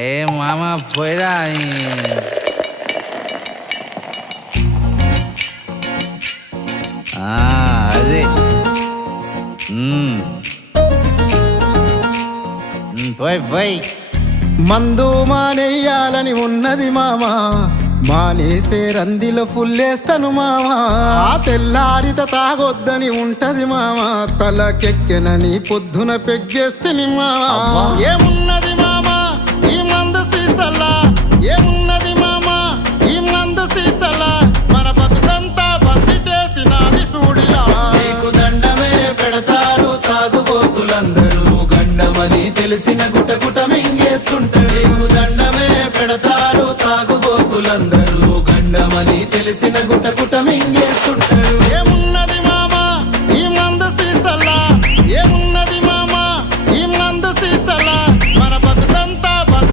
ఏ మామ పోయిరా అది పోయి పోయి మందు మానేయాలని ఉన్నది మామా, మానేసే రందిలో ఫుల్లేస్తాను మామా. తెల్లారిత తాగొద్దని ఉంటది మామా, తలకెక్కెనని పొద్దున పెగ్గేస్తని మామా. ఏమున్నది మామా ఈ మందు సీసలా, ఏమున్నది మామా ఈ మందు సీసలా, మన బతుకంతా బంది చేసినది సూడిలా. నీకు దండమే పెడతారు తాగుబోతులందరూ, గండమని తెలిసిన